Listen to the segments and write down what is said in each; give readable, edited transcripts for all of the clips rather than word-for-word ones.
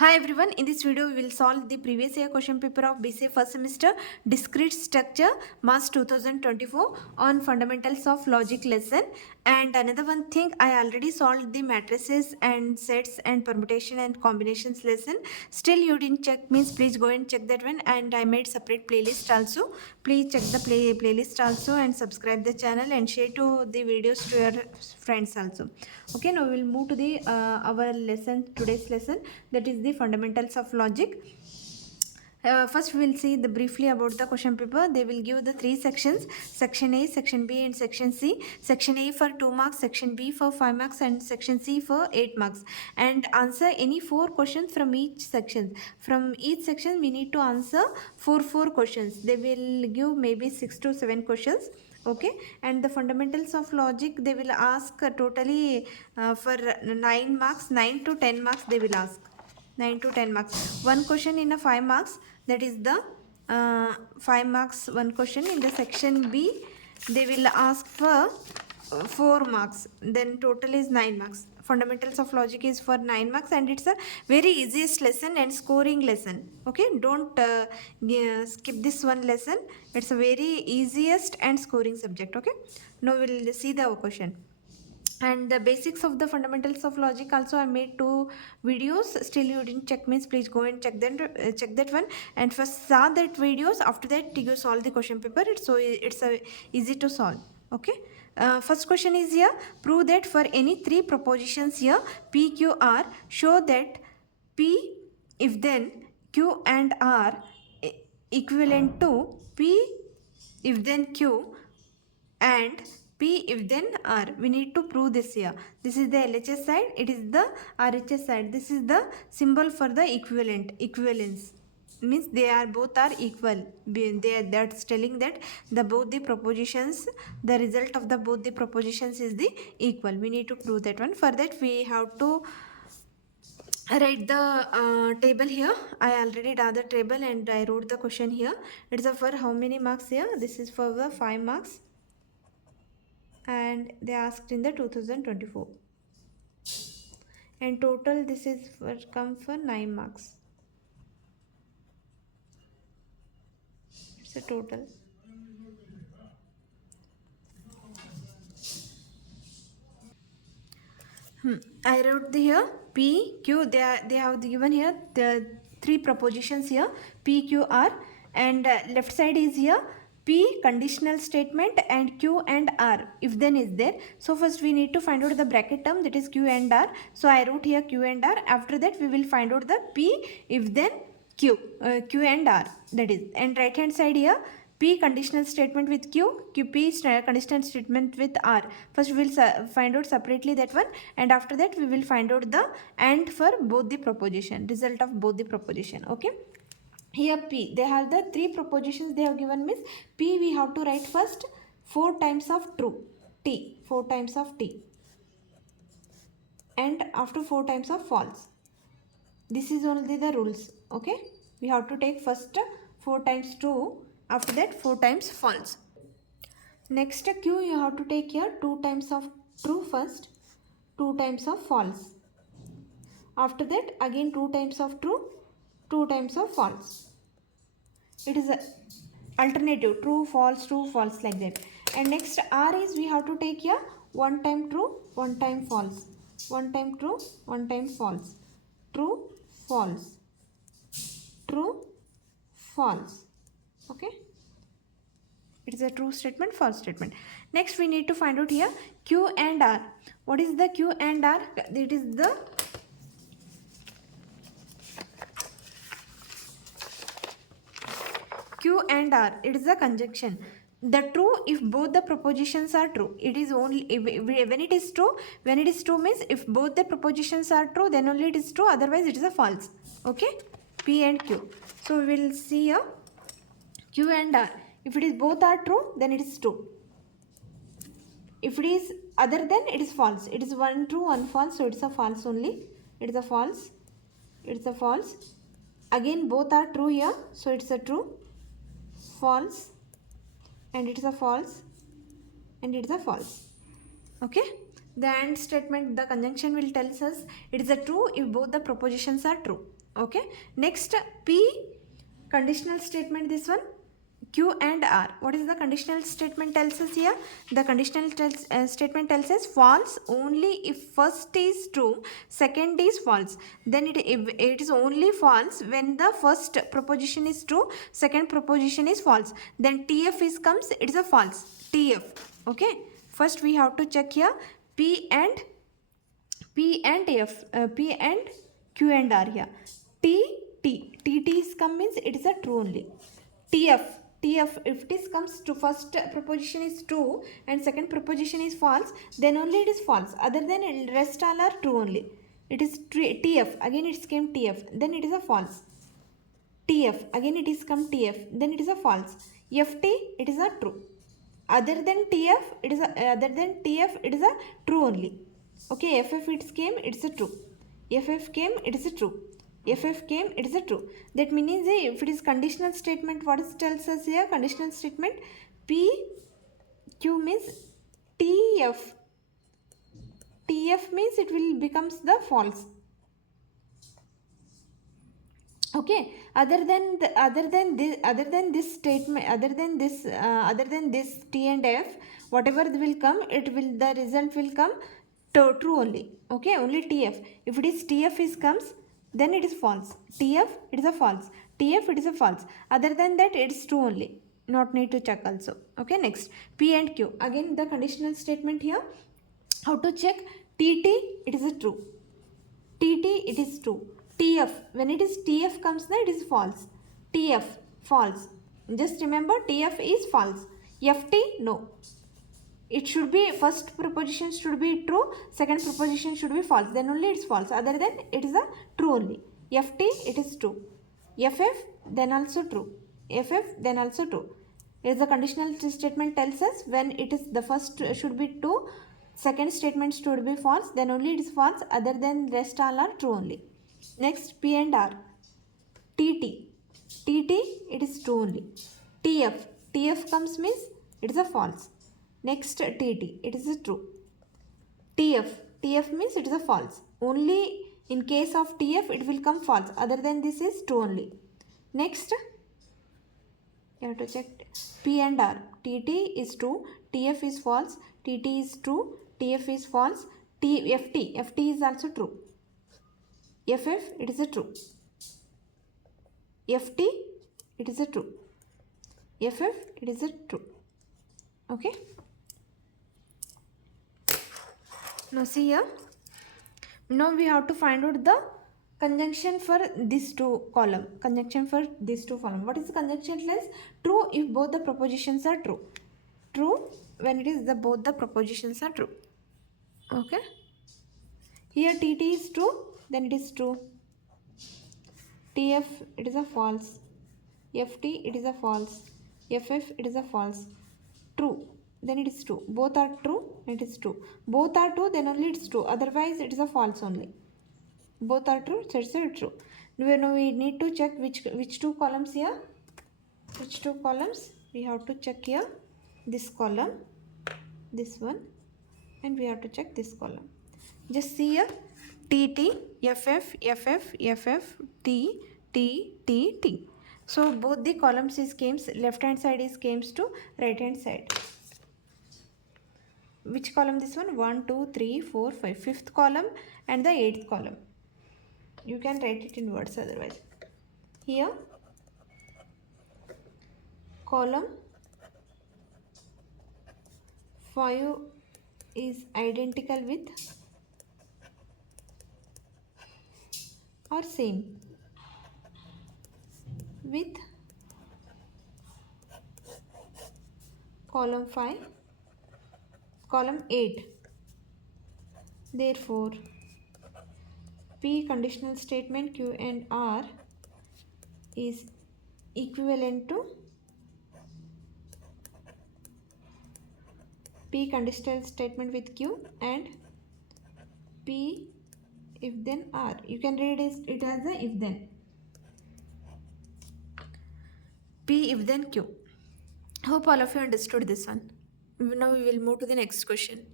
Hi everyone, in this video we will solve the previous year question paper of BCA first semester Discrete Structure March 2024 on Fundamentals of Logic lesson. And another one thing, I already solved the matrices and sets and permutation and combinations lesson. Still you didn't check, means please go and check that one, and I made separate playlist also. Please check the playlist also and subscribe the channel and share to the videos to your friends also. Okay, now we will move to the our lesson, today's lesson, that is the fundamentals of logic. First we will see the briefly about the question paper. They will give the three sections: section A, section B and section C. Section A for 2 marks, section B for 5 marks and section C for 8 marks, and answer any 4 questions from each section. From each section we need to answer 4 questions. They will give maybe 6 to 7 questions. Okay, and the fundamentals of logic they will ask totally for 9 marks, 9 to 10 marks they will ask. 9 to 10 marks. One question in a 5 marks, that is the 5 marks one question. In the section B they will ask for 4 marks, then total is 9 marks. Fundamentals of logic is for 9 marks, and it's a very easiest lesson and scoring lesson. Okay, don't skip this one lesson. It's a very easiest and scoring subject. Okay, now we'll see the question. And the basics of the fundamentals of logic also I made 2 videos. Still you didn't check, means please go and check that one, and first saw that videos, after that you solve the question paper. It's easy to solve. Okay, first question is here: prove that for any 3 propositions here P, Q, R, show that P if then Q and R equivalent to P if then Q and P if then R. We need to prove this here. This is the LHS side, it is the RHS side. This is the symbol for the equivalence, means they are both are equal. That's telling that the both the propositions, the result of the both the propositions is the equal. We need to prove that one. For that we have to write the table here. I already done the table and I wrote the question here. It's for how many marks here? This is for the 5 marks, and they asked in the 2024, and total this is for come for 9 marks. It's a total. I wrote here P, Q. They have given here the 3 propositions here P, Q, R, and left side is here P conditional statement and Q and R if then is there. So first we need to find out the bracket term, that is Q and R. So I wrote here Q and R. After that we will find out the P if then Q and R, that is. And right hand side here P conditional statement with Q, P conditional statement with R. First we will find out separately that one, and after that we will find out the AND for both the proposition, result of both the proposition. Okay, here P, they have the 3 propositions they have given, means P we have to write first 4 times of true, T 4 times of T, and after 4 times of false. This is only the rules. Okay, we have to take first 4 times true, after that 4 times false. Next Q you have to take here 2 times of true first, 2 times of false. After that again 2 times of true, 2 times of false. It is a alternative, true, false, like that. And next R is we have to take here 1 time true, 1 time false, 1 time true, 1 time false, true, false, true, false. Okay, it is a true statement, false statement. Next we need to find out here Q and R. What is the Q and R? It is the Q and R, it is a conjunction. The true if both the propositions are true. It is only when it is true. When it is true means if both the propositions are true, then only it is true, otherwise it is a false. Okay, P and Q. So we will see here Q and R. If it is both are true, then it is true. If it is other than, it is false. It is 1 true, 1 false, so it's a false only. It is a false. It's a false. Again both are true here, so it's a true, false, and it is a false, and it is a false. Okay, the AND statement, the conjunction will tell us it is a true if both the propositions are true. Okay, next P conditional statement, this one Q and R. What is the conditional statement tells us here? The conditional statement tells us false only if first is true, second is false. Then it is only false when the first proposition is true, second proposition is false. Then TF is comes, it is a false. TF. Okay. First we have to check here P and F, P and Q and R here. TT is come means it is a true only. TF if this comes to first proposition is true and second proposition is false, then only it is false. Other than rest all are true only. It is TF, again it came TF, then it is a false. TF, again it is come TF, then it is a false. FT, it is a true. Other than TF, it is a true only. Okay, FF it came, it's a true. FF came, it is a true. FF came, it is a true. That means if it is conditional statement, what it tells us here? Conditional statement P Q means TF. TF means it will becomes the false. Okay, other than this statement, other than this T and F, whatever will come, the result will come true only. Okay, only TF. If it is TF is comes, then it is false. TF, it is a false. TF, it is a false. Other than that, it is true only. Not need to check also. Okay, next P and Q. Again the conditional statement here. How to check? TT, it is a true. TT, it is true. TF, when it is TF comes now, it is false. TF, false. Just remember TF is false. FT, no. It should be, first proposition should be true, second proposition should be false. Then only it is false. Other than it is a true only. FT, it is true. FF, then also true. FF, then also true. It is the conditional statement tells us when it is the first should be true, second statement should be false, then only it is false. Other than rest all are true only. Next P and R. TT, it is true only. TF comes means it is a false. Next TT, it is a true. TF means it is a false. Only in case of TF it will come false. Other than this is true only. Next you have to check P and R. TT is true, TF is false, TT is true, TF is false, FT is also true. FF, it is a true. FT, it is a true. FF, it is a true. Okay. Now see here. Now we have to find out the conjunction for these two column. Conjunction for these two column. What is the conjunction less? True if both the propositions are true. True when it is both the propositions are true. Okay. Here TT is true, then it is true. TF, it is a false. FT, it is a false. FF, it is a false. True, then it is true. Both are true, it is true. Both are true, then only it is true. Otherwise, it is a false only. Both are true, so it's true. Now we need to check which two columns here. Which two columns? We have to check here. This column, this one, and we have to check this column. Just see here. TT, FF, T, T. So both the columns is came, left hand side is came to right hand side. Which column this one? 1, 2, 3, 4, 5. Fifth column and the 8th column. You can write it in words otherwise. Here column 5 is identical with or same with column 5, column 8. Therefore, P conditional statement Q and R is equivalent to P conditional statement with Q and P if then R. You can read it as a if then. P if then Q. Hope all of you understood this one. Now we will move to the next question.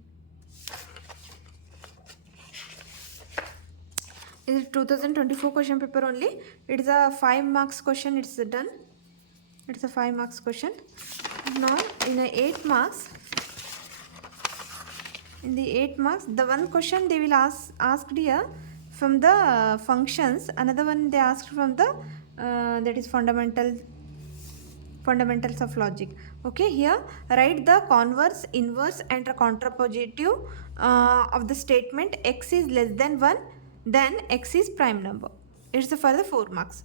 Is it 2024 question paper only? It is a 5 marks question. It's done. It's a 5 marks question. Now in a 8 marks, in the 8 marks, the one question they will asked here from the functions. Another one they asked from the that is fundamentals of logic. Okay, here write the converse, inverse and contrapositive of the statement x is less than 1, then x is prime number. It's for the 4 marks.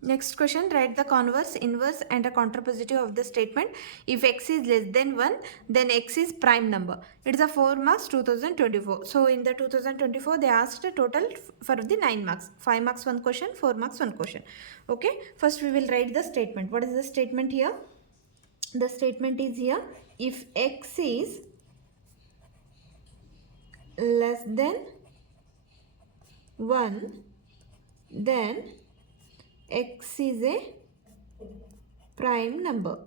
Next question, write the converse, inverse and a contrapositive of the statement if x is less than 1, then x is prime number. It is a 4 marks 2024. So in the 2024 they asked a total for the 9 marks. 5 marks 1 question, 4 marks 1 question. Okay, first we will write the statement. What is the statement here? The statement is here, if x is less than 1, then x is a prime number.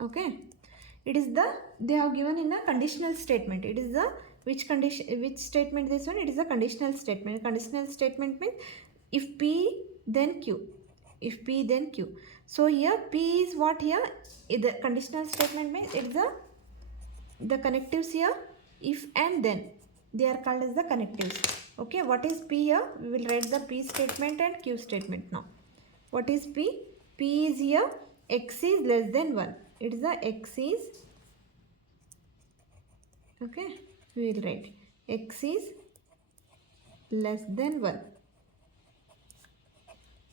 Okay, it is the, they have given in a conditional statement. It is the which statement this one? It is a conditional statement. Conditional statement means if p then q, if p then q. So here p is what? Here the conditional statement means it is the connectives here, if and then, they are called as the connectives. Okay, what is p here? We will write the p statement and q statement now. What is p? P is here x is less than 1. It is the x is, okay, we will write x is less than 1.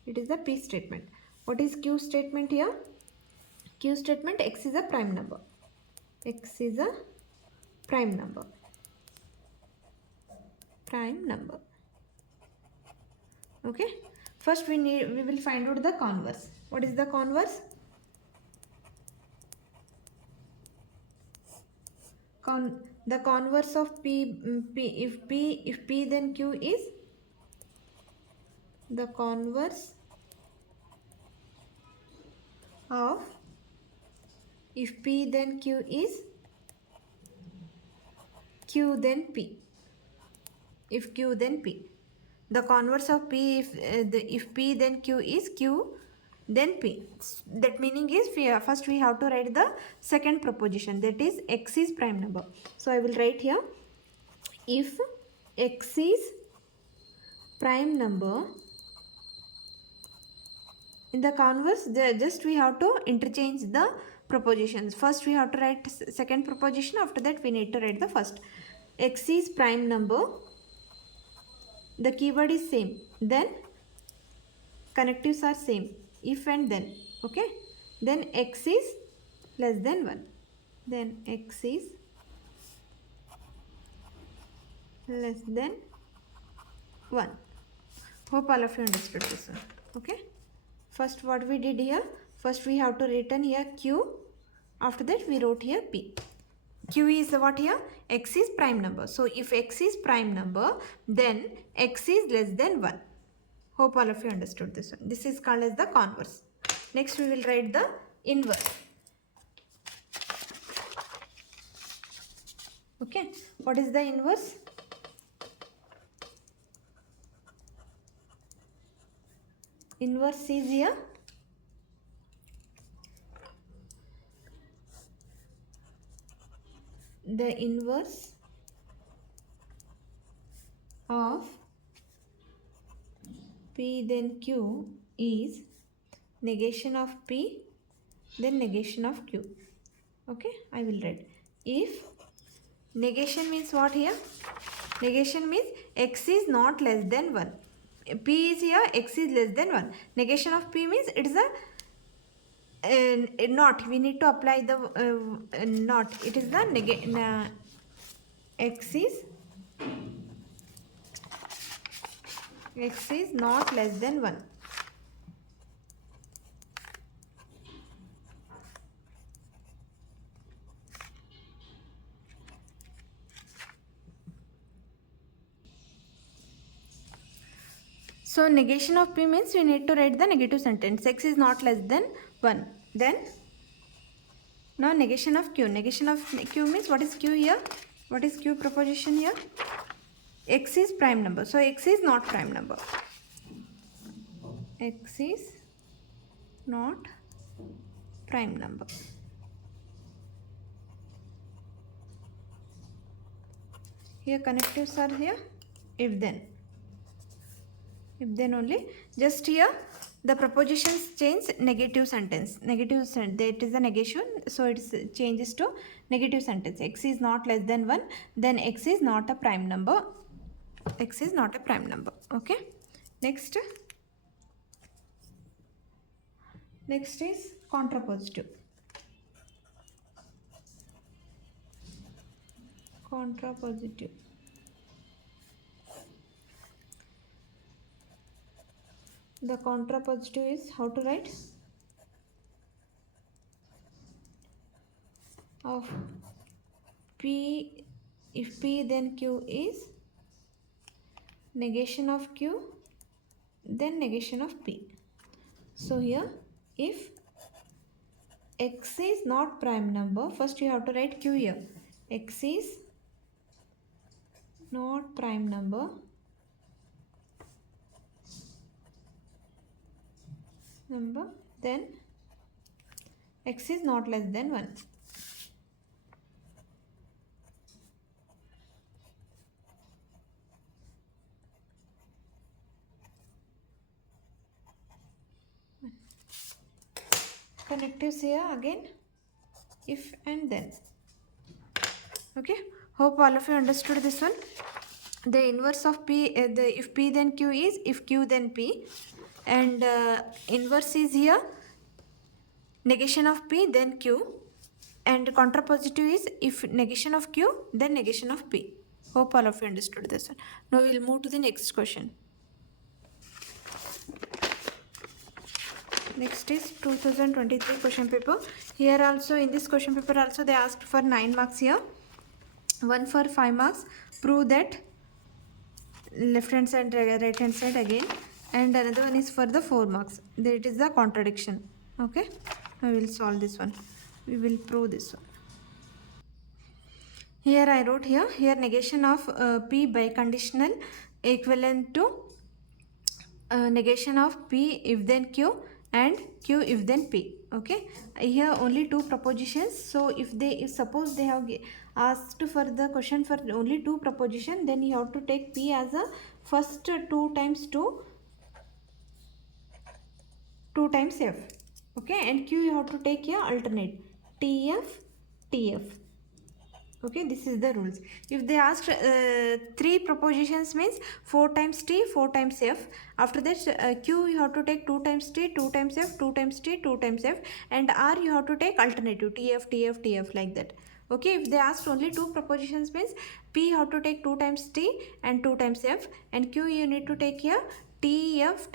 It is the p statement. What is q statement here? Q statement, x is a prime number. X is a prime number. Okay, first we will find out the converse. What is the converse? The converse of p, if p then q is, the converse of if p then q is q then p. If q then p, the converse of p, if p then q is q then p. That meaning is first we have to write the second proposition, that is x is prime number. So I will write here, if x is prime number, in the converse just we have to interchange the propositions. First we have to write second proposition, after that we need to write the first. X is prime number, the keyword is same, then connectives are same, if and then. Okay, then x is less than 1, then x is less than 1. Hope all of you understood this one. Okay, first what we did here, first we have to written here q, after that we wrote here p. Q is what here? X is prime number. So if x is prime number, then x is less than 1. Hope all of you understood this one. This is called as the converse. Next we will write the inverse. Okay, what is the inverse? Inverse is here the inverse of p then q is negation of p then negation of q. Okay, I will write, if negation means what here? Negation means x is not less than 1. P is here, x is less than 1. Negation of p means it is a not. We need to apply the not. It is the x is not less than 1. So negation of p means we need to write the negative sentence. X is not less than 1. Then Now negation of q. Negation of q means what is q here? What is q proposition here? X is prime number. So x is not prime number. X is not prime number. Here connectives are here. If then only. Just here the propositions change negative sentence. Negative sentence, that is a negation, so it changes to negative sentence. X is not less than 1, then x is not a prime number. X is not a prime number. Okay. Next is contrapositive. Contrapositive. The contrapositive is how to write? Of P, if P then Q is negation of Q, then negation of P. So here, if X is not prime number, first you have to write Q here. X is not prime number, then X is not less than 1. Connectives here again, if and then. Okay, hope all of you understood this one. The inverse of P, if P then Q is if Q then P, and inverse is here negation of P then Q, and contrapositive is if negation of Q then negation of P. Hope all of you understood this one. Now we will move to the next question. Next is 2023 question paper. Here also, in this question paper also, they asked for 9 marks here. One for 5 marks. Prove that left hand side, right hand side again. And another one is for the 4 marks. That is the contradiction. Okay. I will solve this one. We will prove this one. Here I wrote here negation of P biconditional equivalent to negation of P if then Q and Q if then P. Okay, here only 2 propositions. So if suppose they have asked for the question for only 2 proposition, then you have to take P as a first 2 times F. Okay, and Q you have to take here alternate TF. Okay, this is the rules. If they asked 3 propositions means 4 times T, 4 times F. After that Q you have to take 2 times T, 2 times F, 2 times T, 2 times F, and R you have to take alternative TF like that. Okay, if they asked only 2 propositions means P you have to take 2 times T and 2 times F, and Q you need to take here TF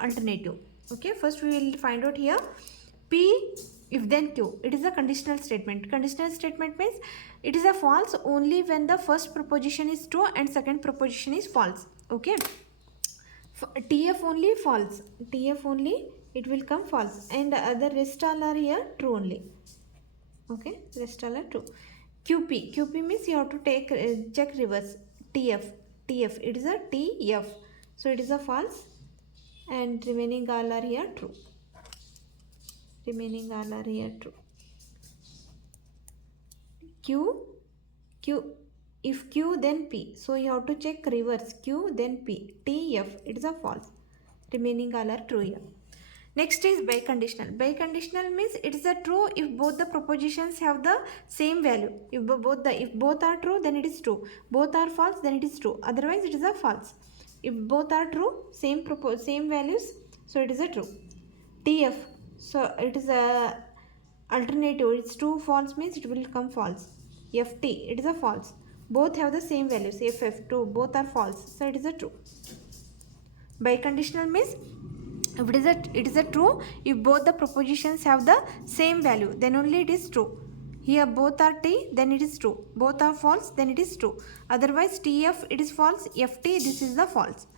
alternative. Okay, first we will find out here P if then Q. It is a conditional statement. Conditional statement means it is a false only when the first proposition is true and second proposition is false. Okay, TF only false, TF only it will come false, and other rest all are here true only. Okay, rest all are true. QP means you have to take check reverse. TF it is a TF, so it is a false, and remaining all are here true. Q, if Q then P, so you have to check reverse. Q then P, TF it is a false, remaining all are true here. Next is biconditional. Biconditional means it is a true if both the propositions have the same value. If both are true, then it is true. Both are false, then it is true. Otherwise it is a false. If both are true, same values, so it is a true. TF, so it is a alternative. It's true false means it will come false. FT it is a false. Both have the same values. FF2 both are false, so it is a true. Biconditional means if it is a true if both the propositions have the same value, then only it is true. Here both are T, then it is true. Both are false, then it is true. Otherwise TF it is false, FT this is the false.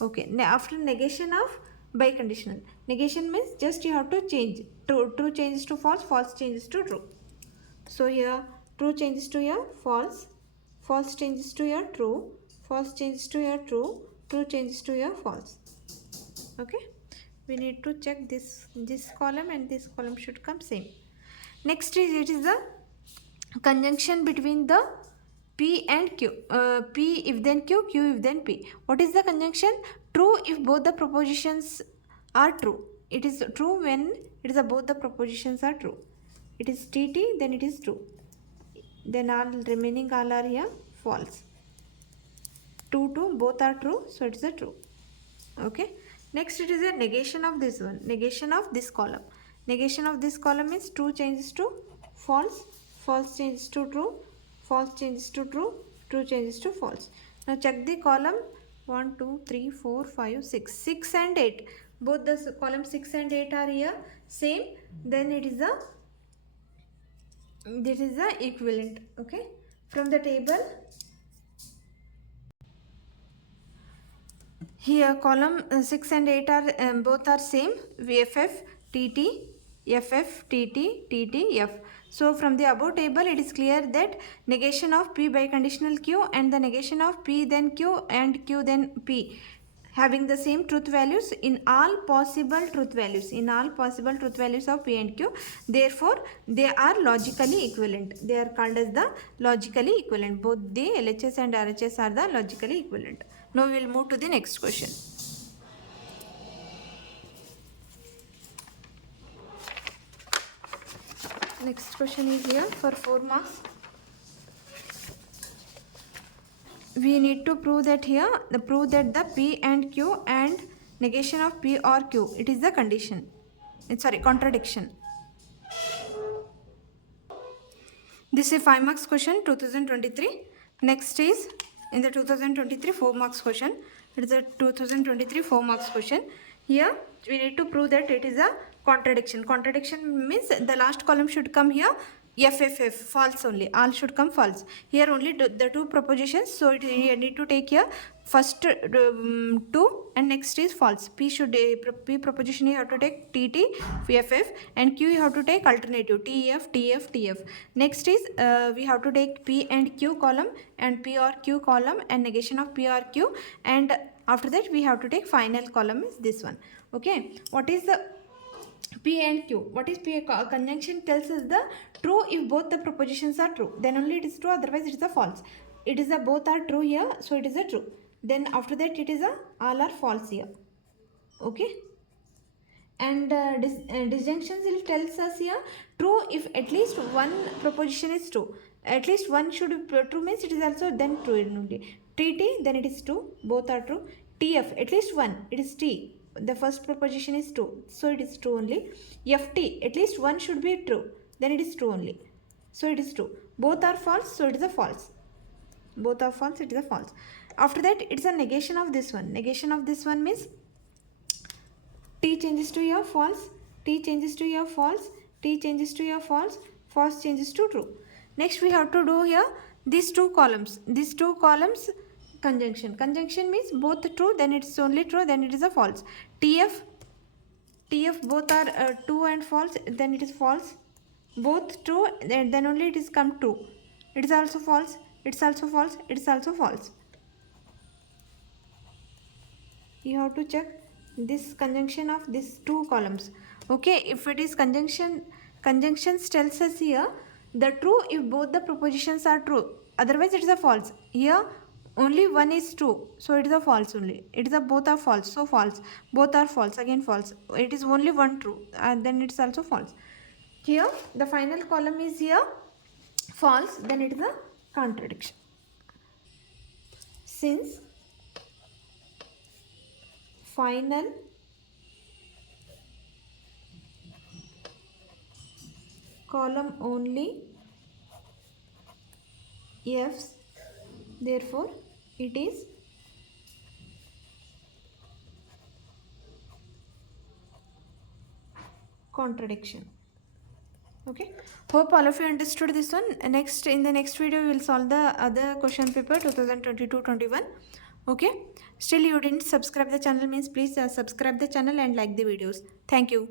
Okay, now after negation of biconditional, negation means just you have to change. True changes to false, false changes to true. So here true changes to here false, false changes to here true, false changes to here true, true changes to here false. Okay, we need to check this column and this column should come same. Next is it is the conjunction between the P and Q. P if then Q, Q if then P. What is the conjunction? True if both the propositions are true. It is true when it is both the propositions are true. It is TT, then it is true. Then all remaining all are here false. 2, 2, both are true, so it is a true. Okay. Next it is a negation of this one. Negation of this column. Negation of this column means true changes to false, false changes to true, false changes to true, true changes to false. Now check the column 1, 2, 3, 4, 5, 6. 6 and 8. Both the column 6 and 8 are here same. Then it is a this is the equivalent. Okay. From the table here column 6 and 8 are both are same. VFF, TT, FF, TT, TT, F. So from the above table it is clear that negation of P by conditional Q and the negation of P then Q and Q then P having the same truth values in all possible truth values, in all possible truth values of P and Q. Therefore they are logically equivalent. They are called as the logically equivalent. Both the LHS and RHS are the logically equivalent. Now we will move to the next question. Next question is here for 4 marks. We need to prove that here, prove that the P and Q and negation of P or Q, it is the condition. Sorry, contradiction. This is 5 marks question 2023. Next is in the 2023 4 marks question. It is a 2023 4 marks question. Here we need to prove that it is a contradiction. Contradiction means the last column should come here FFF, false only. All should come false. Here only the two propositions. So you need to take here first 2 and next is false. P should P proposition you have to take TT, FF, and Q you have to take alternative TF, TF, TF. Next is we have to take P and Q column and P or Q column and negation of P or Q, and after that we have to take final column is this one. Okay, what is the P and Q? What is P? Conjunction tells us the true if both the propositions are true. Then only it is true, otherwise it is a false. It is a both are true here, so it is a true. Then after that it is a all are false here. Okay. And disjunctions will tells us here true if at least one proposition is true. At least one should be true means it is also then true only. TT, then it is true, both are true. TF, at least one, it is T. The first proposition is true, so it is true only. FT, at least one should be true, then it is true only, so it is true. Both are false, so it is a false. Both are false, it is a false. After that it is a negation of this one. Negation of this one means T changes to your false, T changes to your false, T changes to your false, false changes to true. Next we have to do here these two columns. These two columns conjunction. Conjunction means both true, then it is only true, then it is a false. TF, both are true and false, then it is false. Both true, then only it is come true. It is also false, it is also false, it is also false. You have to check this conjunction of these two columns. Okay, if it is conjunctions tells us here the true if both the propositions are true, otherwise it is a false. Here only one is true, so it is a false only. It is a both are false, so false. Both are false, again false. It is only one true, and then it is also false. Here the final column is here false, then it is a contradiction. Since final column only F's, therefore it is contradiction. Okay, hope all of you understood this one. Next, in the next video we will solve the other question paper 2022-21. Okay, still you didn't subscribe the channel means please subscribe the channel and like the videos. Thank you.